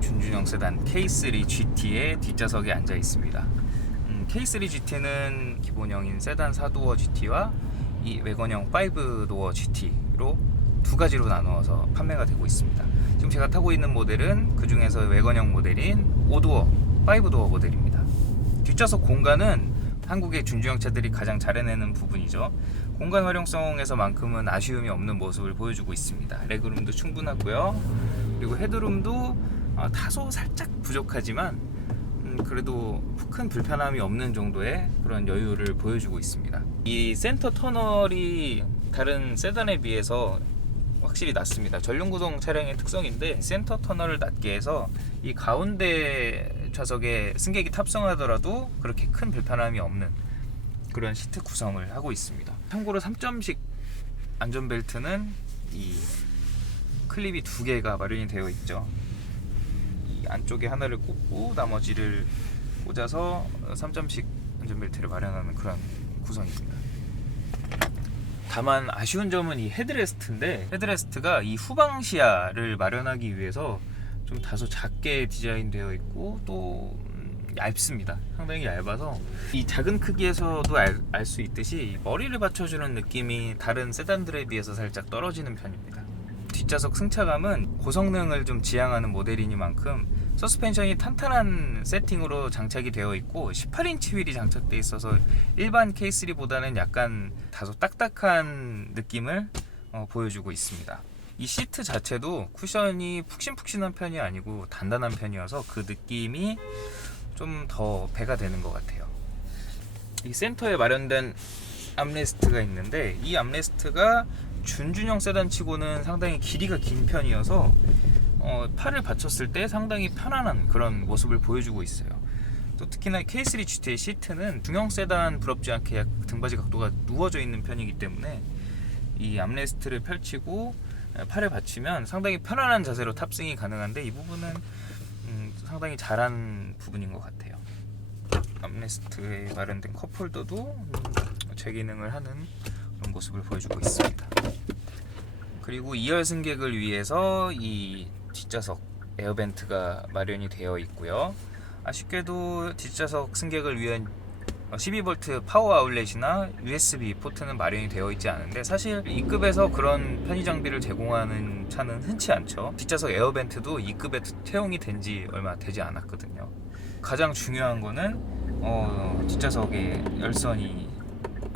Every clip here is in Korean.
준준형 세단 K3 GT의 뒷좌석에 앉아 있습니다. 음, K3 GT는 기본형인 세단 4도어 GT와 이 외건형 5도어 GT로 두 가지로 나누어서 판매가 되고 있습니다. 지금 제가 타고 있는 모델은 그 중에서 외건형 모델인 5도어, 5도어 모델입니다. 뒷좌석 공간은 한국의 준주형 차들이 가장 잘 해내는 부분이죠. 공간 활용성에서만큼은 아쉬움이 없는 모습을 보여주고 있습니다. 레그룸도 충분하고요. 그리고 헤드룸도 어, 다소 살짝 부족하지만 음, 그래도 큰 불편함이 없는 정도의 그런 여유를 보여주고 있습니다. 이 센터 터널이 다른 세단에 비해서 확실히 낮습니다. 전륜 구동 차량의 특성인데 센터 터널을 낮게 해서 이 가운데 좌석에 승객이 탑승하더라도 그렇게 큰 불편함이 없는 그런 시트 구성을 하고 있습니다. 참고로 3점식 안전벨트는 이 클립이 두 개가 마련이 되어 있죠. 이 안쪽에 하나를 꽂고 나머지를 꽂아서 3점식 안전벨트를 마련하는 그런 구성입니다. 다만 아쉬운 점은 이 헤드레스트인데 헤드레스트가 이 후방 시야를 마련하기 위해서 좀 다소 작게 디자인되어 있고 또 음, 얇습니다. 상당히 얇아서 이 작은 크기에서도 알 수 있듯이 머리를 받쳐주는 느낌이 다른 세단들에 비해서 살짝 떨어지는 편입니다. 뒷좌석 승차감은 고성능을 좀 지향하는 모델이니만큼 서스펜션이 탄탄한 세팅으로 장착이 되어 있고 18인치 휠이 장착돼 있어서 일반 K3보다는 약간 다소 딱딱한 느낌을 어, 보여주고 있습니다. 이 시트 자체도 쿠션이 푹신푹신한 편이 아니고 단단한 편이어서 그 느낌이 좀 더 배가 되는 것 같아요. 이 센터에 마련된 암레스트가 있는데 이 암레스트가 준준형 세단치고는 상당히 길이가 긴 편이어서 어, 팔을 받쳤을 때 상당히 편안한 그런 모습을 보여주고 있어요. 또 특히나 K3 GT의 시트는 중형 세단 부럽지 않게 약 등받이 각도가 누워져 있는 편이기 때문에 이 암레스트를 펼치고 팔을 받치면 상당히 편안한 자세로 탑승이 가능한데 이 부분은 음, 상당히 잘한 부분인 것 같아요. 암레스트에 마련된 컵홀더도 음, 제 기능을 하는 그런 모습을 보여주고 있습니다. 그리고 2열 승객을 위해서 이 뒷좌석 에어벤트가 마련이 되어 있고요. 아쉽게도 뒷좌석 승객을 위한 12V 파워 아울렛이나 USB 포트는 마련이 되어 있지 않은데 사실 이 급에서 그런 편의 장비를 제공하는 차는 흔치 않죠. 뒷좌석 에어벤트도 이 급에 채용이 된 지 얼마 되지 않았거든요. 가장 중요한 거는 어, 뒷좌석에 열선이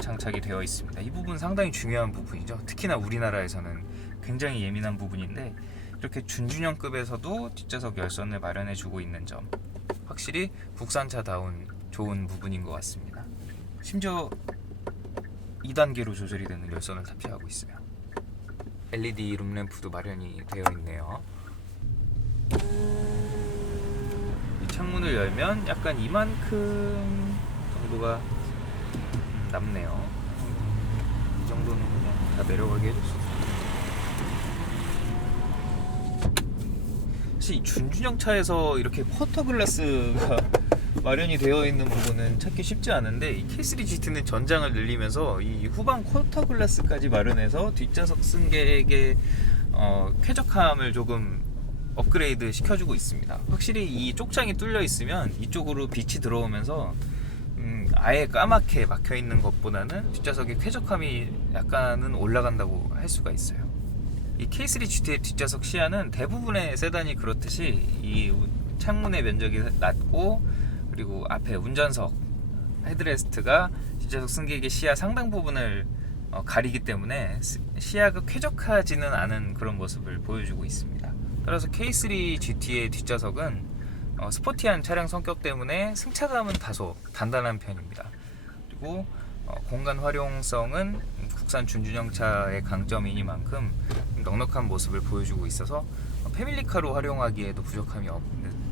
장착이 되어 있습니다. 이 부분 상당히 중요한 부분이죠. 특히나 우리나라에서는 굉장히 예민한 부분인데 이렇게 준준형급에서도 뒷좌석 열선을 마련해 주고 있는 점 확실히 국산차다운 좋은 부분인 것 같습니다. 심지어 2단계로 조절이 되는 열선을 탑재하고 있어요. LED 룸램프도 마련이 되어 있네요. 이 창문을 열면 약간 이만큼 정도가 음, 남네요. 이 정도는 그냥 다 내려가게 해줬어요. 사실 이 준준형 차에서 이렇게 쿼터 글라스가 마련이 되어 있는 부분은 찾기 쉽지 않은데 이 K3 GT는 전장을 늘리면서 이 후방 쿼터 글라스까지 마련해서 뒷좌석 승객의 어, 쾌적함을 조금 업그레이드 시켜주고 있습니다. 확실히 이 쪽장이 뚫려 있으면 이쪽으로 빛이 들어오면서 음, 아예 까맣게 막혀 있는 것보다는 뒷좌석의 쾌적함이 약간은 올라간다고 할 수가 있어요. 이 K3 GT의 뒷좌석 시야는 대부분의 세단이 그렇듯이 이 창문의 면적이 낮고 그리고 앞에 운전석 헤드레스트가 뒷좌석 승객의 시야 상당 부분을 어, 가리기 때문에 스- 시야가 쾌적하지는 않은 그런 모습을 보여주고 있습니다. 따라서 K3 GT의 뒷좌석은 어, 스포티한 차량 성격 때문에 승차감은 다소 단단한 편입니다. 그리고 어, 공간 활용성은 국산 준준형차의 강점이니만큼 넉넉한 모습을 보여주고 있어서 어, 패밀리카로 활용하기에도 부족함이 없,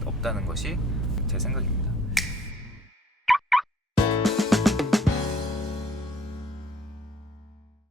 없다는 것이 제 생각입니다.